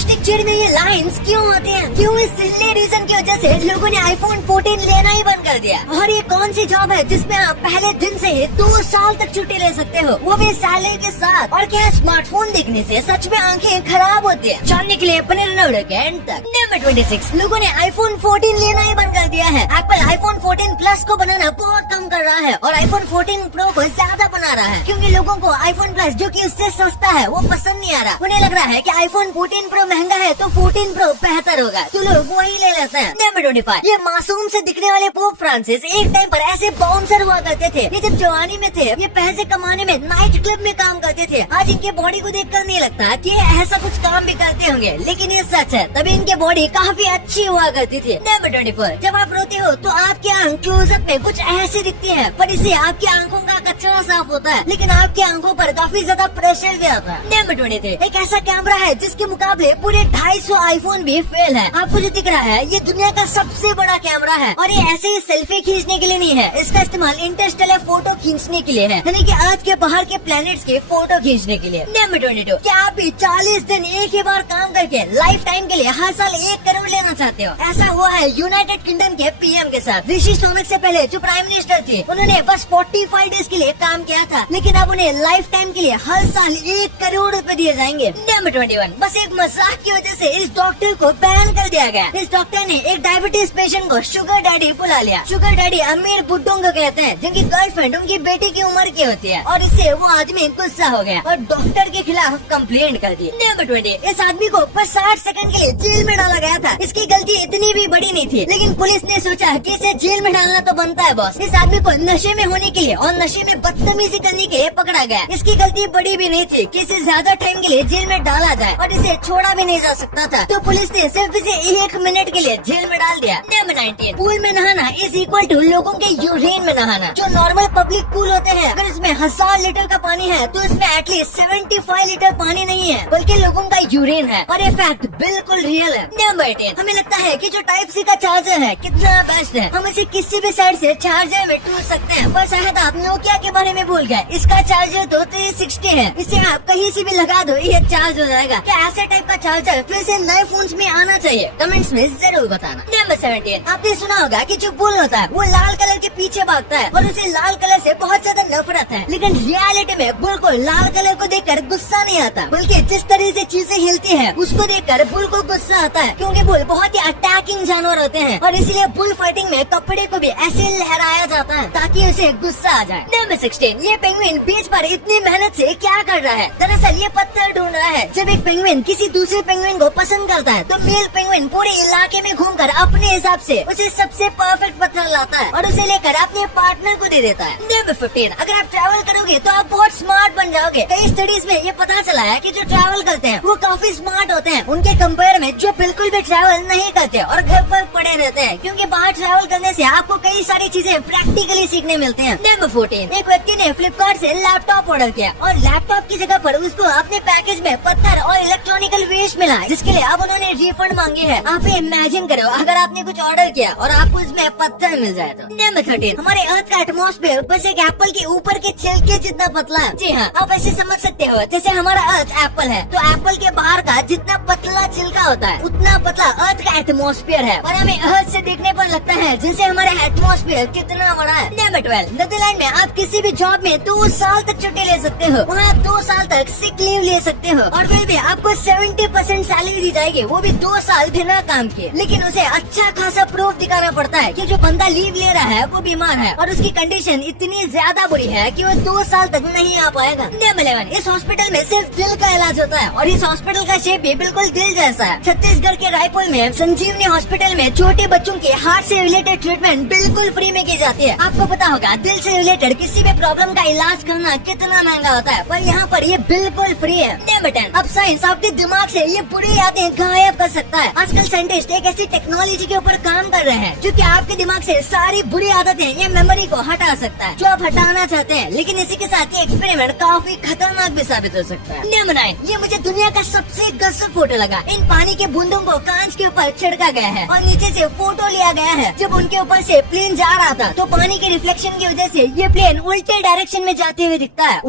Plastic chair में ये lines क्यों आते हैं? क्यों? इस सिल्ली रीजन की वजह से लोगों ने आईफोन 14 लेना ही बंद कर दिया। और ये कौन सी जॉब है जिसमें आप पहले दिन से ही 2 साल तक छुट्टी ले सकते हो, वो भी सैलरी के साथ? और क्या स्मार्टफोन देखने से सच में आंखें खराब होती है? जानने के लिए बने रहना वीडियो के एंड तक। नंबर 26, लोगों ने आईफोन 14 लेना ही बंद कर दिया है। एप्पल आईफोन 14 प्लस को बनाना बहुत कम कर रहा है और आईफोन 14 प्रो को ज्यादा बना रहा है, क्योंकि लोगों को आईफोन प्लस जो कि उससे सस्ता है वो पसंद नहीं आ रहा। उन्हें लग रहा है कि आईफोन 14 प्रो महंगा है तो 14 प्रो बेहतर होगा, तो लोग वही ले लेते हैं। नंबर 25, ये मासूम से दिखने वाले पोप फ्रांसिस एक टाइम पर ऐसे बाउंसर हुआ करते थे। ये जब जवानी में थे ये पैसे कमाने में नाइट क्लब में काम करते थे। आज इनके बॉडी को देखकर नहीं लगता कि ऐसा कुछ काम भी करते होंगे, लेकिन ये सच है। तभी इनके बॉडी काफी अच्छी हुआ करती थी। नंबर 24, जब आप रोते हो तो आपकी आंख क्लोजअप में कुछ ऐसी दिखती है, पर इससे आपकी आंखों का कचरा साफ होता है, लेकिन आपकी आंखों पर काफी ज्यादा प्रेशर भी आता है। नंबर 23, एक ऐसा कैमरा है जिसके मुकाबले पूरे 250 आईफोन भी फेल है। आपको जो दिख रहा है ये दुनिया का सबसे बड़ा कैमरा है और ये ऐसे ही सेल्फी खींचने के लिए नहीं है, इसका इस्तेमाल इंटरस्टेलर फोटो खींचने के लिए है, यानी कि अर्थ के बाहर के प्लैनेट्स के फोटो खींचने के लिए। नंबर 22, क्या आप भी 40 दिन एक ही बार काम करके लाइफ टाइम के लिए हर साल 1 करोड़ लेना चाहते हो? ऐसा हुआ है यूनाइटेड किंगडम के पीएम के साथ। ऋषि सुनक से पहले जो प्राइम मिनिस्टर थे उन्होंने बस 45 डेज के लिए काम किया था, लेकिन अब उन्हें लाइफ टाइम के लिए हर साल 1 करोड़ रुपए दिए जाएंगे। नंबर 21, बस एक मजाक की वजह से इस डॉक्टर को बैन कर दिया गया। इस डॉक्टर ने एक डायबिटीज पेशेंट को शुगर डैडी बुला लिया। शुगर डैडी अमीर बुड्ढों को कहते हैं जिनकी गर्लफ्रेंड उनकी बेटी की उम्र की होती है, और इससे वो आदमी गुस्सा हो गया और डॉक्टर के खिलाफ कंप्लेंट कर दी। नंबर 20, इस आदमी को बस 60 सेकंड के लिए जेल में डाला गया था। इसकी गलती इतनी भी बड़ी नहीं थी, लेकिन पुलिस ने सोचा कि इसे जेल में डालना तो बनता है बॉस। इस आदमी को नशे में होने के लिए और नशे में बदतमीजी करने के लिए पकड़ा गया। इसकी गलती बड़ी भी नहीं थी कि इसे ज्यादा टाइम के लिए जेल में डाला जाए, और इसे छोड़ा भी नहीं जा सकता था, तो पुलिस ने सिर्फ इसे 1 मिनट के लिए जेल में डाल दिया। नंबर 19, पूल में नहाना इज इक्वल टू लोगों के यूरिन में नहाना। जो नॉर्मल पब्लिक पूल होते हैं, अगर इसमें 1000 लीटर का पानी है तो इसमें एटलीस्ट 75 लीटर पानी नहीं है, बल्कि लोगों का यूरिन है, और ये फैक्ट बिल्कुल रियल है। नंबर 18, हमें लगता है कि जो टाइप सी का चार्जर है कितना बेस्ट है, हम इसे किसी भी साइड से चार्जर में टूट सकते हैं। पर शायद आप नोकिया के बारे में भूल गए, इसका चार्जर तो 360 है, इसे आप कहीं से भी लगा दो ये चार्ज हो जाएगा। क्या ऐसे टाइप का चार्जर फिर से नए फोन में आना चाहिए? कमेंट्स में जरूर बताना। नंबर 17, आपने सुना होगा कि जो बुल होता है वो लाल कलर के पीछे भागता है और उसे लाल कलर से बहुत ज्यादा नफरत है, लेकिन रियलिटी में बुल को लाल कलर को देखकर गुस्सा नहीं आता, बल्कि जिस तरह से चीजें हिलती है उसको देखकर बुल को गुस्सा आता है, क्योंकि बुल बहुत ही अटैकिंग जानवर होते हैं और इसीलिए बुल फाइटिंग में कपड़े को भी ऐसे लहराया जाता है ताकि उसे गुस्सा आ जाए। नंबर 16, ये पेंगुइन बीच पर इतनी मेहनत से क्या कर रहा है? दरअसल ये पत्थर ढूंढ रहा है। जब एक पेंगुइन किसी दूसरे पेंगुइन को पसंद करता है तो मेल पेंगुइन पूरे इलाके में घूमकर अपने हिसाब से उसे सबसे परफेक्ट पत्थर लाता है और उसे लेकर अपने पार्टनर को दे देता है। नंबर 15, अगर आप ट्रैवल करोगे तो आप बहुत स्मार्ट बन जाओगे। कई स्टडीज में ये पता चला है कि जो ट्रैवल करते हैं वो काफी स्मार्ट होते हैं उनके कंपेयर में जो बिल्कुल भी ट्रैवल नहीं करते और घर पर पड़े रहते हैं, क्योंकि बाहर ट्रैवल करने से आपको कई सारी चीजें प्रैक्टिकली सीखने मिलती हैं। नंबर 14, एक व्यक्ति ने फ्लिपकार्ट से लैपटॉप ऑर्डर किया और लैपटॉप की जगह पर उसको अपने पैकेज में पत्थर और इलेक्ट्रॉनिकल वेस्ट मिला, जिसके लिए अब उन्होंने रिफंड मांगी है। आप इमेजिन करो अगर आपने कुछ ऑर्डर किया और आपको उसमें पत्थर मिल जाए तो। नंबर 13, हमारे अर्थ का एटमॉस्फेयर बस एक एप्पल के ऊपर के छिलके जितना पतला है। जी हाँ, आप ऐसे समझ सकते हो जैसे हमारा अर्थ एप्पल है तो एप्पल के बाहर का जितना पतला छिलका होता है उतना पतला अर्थ का एटमॉस्फेयर है, और हमें अर्थ से देखने पर लगता है जैसे हमारा एटमॉस्फेयर कितना बड़ा है। नंबर 12, नीदरलैंड में आप किसी भी जॉब में 2 साल तक छुट्टी ले सकते हो, वहाँ 2 साल तक सिक लीव ले सकते हो, और फिर भी आपको 70% सैलरी दी जाएगी, वो भी 2 साल बिना काम किए। लेकिन उसे अच्छा खासा प्रूफ दिखाना पड़ता है कि जो बंदा लीव ले रहा है वो बीमार है और उसकी कंडीशन इतनी ज्यादा बुरी है कि वो 2 साल तक नहीं आ पाएगा। नंबर 11, इस हॉस्पिटल में सिर्फ दिल का इलाज होता है और इस हॉस्पिटल का शेप भी बिल्कुल दिल जैसा है। छत्तीसगढ़ के रायपुर में संजीवनी हॉस्पिटल में छोटे बच्चों की हार्ट से रिलेटेड ट्रीटमेंट बिल्कुल फ्री में की जाती है। आपको पता होगा दिल से रिलेटेड किसी भी प्रॉब्लम का इलाज करना कितना महंगा होता है, पर यहाँ पर ये बिल्कुल फ्री है। नंबर 10, अब साइंस आपके दिमाग से ये बुरी यादें गायब कर सकता है। आजकल साइंटिस्ट एक ऐसी टेक्नोलॉजी के ऊपर काम कर रहे हैं जो कि आपके दिमाग से सारी बुरी आदतें ये मेमोरी को हटा सकता है जो आप हटाना चाहते हैं, लेकिन इसी के साथ ये एक्सपेरिमेंट काफी खतरनाक भी साबित हो सकता है। नंबर 9, ये मुझे दुनिया का सबसे गजब फोटो लगा। इन पानी पानी के बूंदों को कांच के ऊपर छिड़का गया है और नीचे से फोटो लिया गया है। जब उनके ऊपर से प्लेन जा रहा था तो पानी के रिफ्लेक्शन की वजह से ये प्लेन उल्टे डायरेक्शन में जाते हुए दिखता है।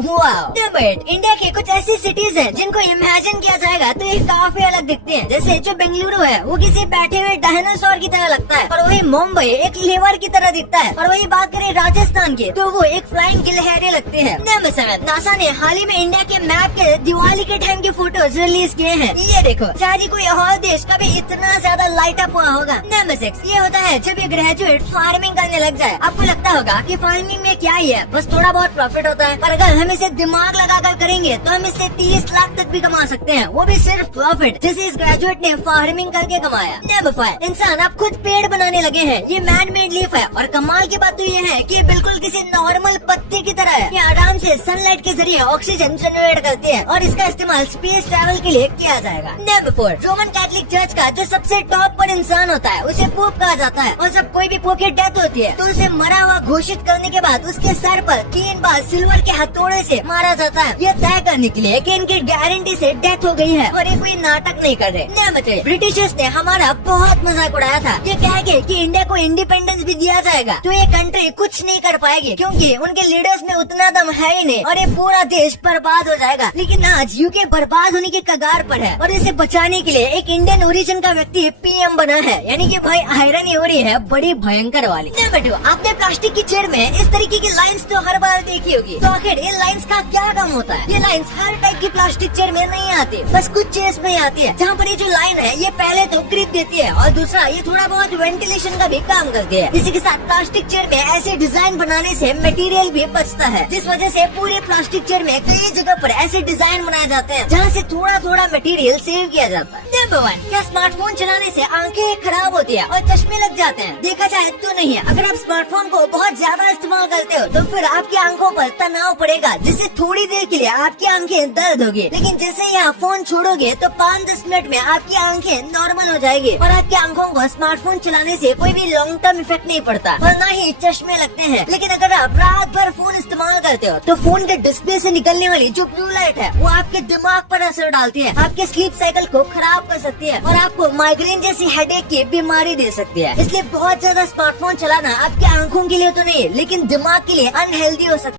बट इंडिया के कुछ ऐसी सिटीज हैं जिनको इमेजिन किया जाएगा तो ये काफी अलग दिखते हैं। जैसे जो बेंगलुरु है वो किसी बैठे हुए डायनासोर की तरह लगता है, और वही मुंबई एक लेवर की तरह दिखता है, और वही बात करें राजस्थान की तो वो एक फ्लाइंग गिलहरी लगते हैं। नंबर 7, नासा ने हाल ही में इंडिया के मैप के दिवाली के टाइम के फोटोज रिलीज किए हैं। ये देखो, शायद कोई और देश कभी इतना ज्यादा लाइट अप हुआ होगा। नंबर 6, ये होता है जब ये ग्रेजुएट फार्मिंग करने लग जाए। आपको लगता होगा कि फार्मिंग में क्या ही है, बस थोड़ा बहुत प्रॉफिट होता है, पर अगर हम इसे दिमाग लगाकर करेंगे तो हम इससे 30 लाख तक भी कमा सकते हैं, वो भी सिर्फ प्रॉफिट, जैसे इस ग्रेजुएट ने फार्मिंग करके कमाया। नंबर 5, इंसान अब खुद पेड़ बनाने लगे हैं। ये मैन मेड लीफ है और कमाल की बात तो ये है कि ये बिल्कुल किसी नॉर्मल पत्ते की तरह है। ये आराम से सनलाइट के जरिए ऑक्सीजन जनरेट करती है और इसका इस्तेमाल स्पेस ट्रैवल के लिए किया जाएगा। नंबर 4, रोमन कैथोलिक चर्च का जो सबसे टॉप पर इंसान होता है उसे पोप कहा जाता है, और जब कोई भी पोप की डेथ होती है तो उसे मरा हुआ घोषित करने के बाद उसके सर पर 3 बार सिल्वर के हथौड़े से मारा जाता है, ये तय करने के लिए कि इनकी गारंटी से डेथ हो गई है और ये कोई नाटक नहीं कर रहे। नंबर 3, ब्रिटिशर्स ने हमारा बहुत मजाक उड़ाया था ये कह के कि इंडिया को इंडिपेंडेंस भी दिया जाएगा तो ये कंट्री कुछ नहीं कर पाएगी, क्योंकि उनके लीडर्स में उतना दम है ही नहीं और ये पूरा देश बर्बाद हो जाएगा। लेकिन आज यूके बर्बाद होने के कगार पर है और इसे बचाने के लिए एक इंडियन ओरिजिन का व्यक्ति पीएम बना है, यानी कि भाई आयरनी हो रही है बड़ी भयंकर वाली। नंबर 2, आपने प्लास्टिक की चेयर में इस तरीके की लाइंस तो हर बार देखी होगी, तो आखिर इन लाइंस का क्या काम होता है? ये लाइंस हर टाइप की प्लास्टिक चेयर में नहीं आती, बस कुछ चेयर्स में आती है, जहाँ पर ये जो लाइन है ये पहले तो ग्रिप देती है और दूसरा ये थोड़ा बहुत वेंटिलेशन का भी काम करती है। इसी के साथ प्लास्टिक चेयर में ऐसे डिजाइन बनाने से मटेरियल भी बचता है, जिस वजह से पूरे प्लास्टिक चेयर में कई जगह पर ऐसे डिजाइन बनाए जाते हैं जहाँ से थोड़ा थोड़ा मटेरियल सेव किया जाता है। नंबर 1, क्या स्मार्टफोन चलाने से आंखें खराब होती है और चश्मे लग जाते हैं? देखा जाए तो नहीं है। अगर आप स्मार्टफोन को बहुत ज्यादा इस्तेमाल करते हो तो फिर आपकी आंखों पर तनाव पड़ेगा, जिससे थोड़ी देर के लिए आपकी आंखें दर्द होगी, लेकिन जैसे ही आप फोन छोड़ोगे तो 5-10 मिनट में आपकी आंखें नॉर्मल हो जाएगी और आपकी आंखों को स्मार्टफोन चलाने से कोई भी लॉन्ग टर्म इफेक्ट नहीं पड़ता और न ही चश्मे लगते हैं। लेकिन अगर आप रात भर फोन इस्तेमाल करते हो तो फोन के डिस्प्ले से निकलने वाली जो ब्लू लाइट है वो आपके दिमाग पर असर डालती है, आपके स्लीप साइकिल को खराब कर सकती है और आपको माइग्रेन जैसी हेडेक की बीमारी दे सकती है। इसलिए बहुत ज्यादा स्मार्टफोन चलाना आपकी आंखों के लिए तो नहीं लेकिन दिमाग के लिए अनहेल्दी हो सकता है।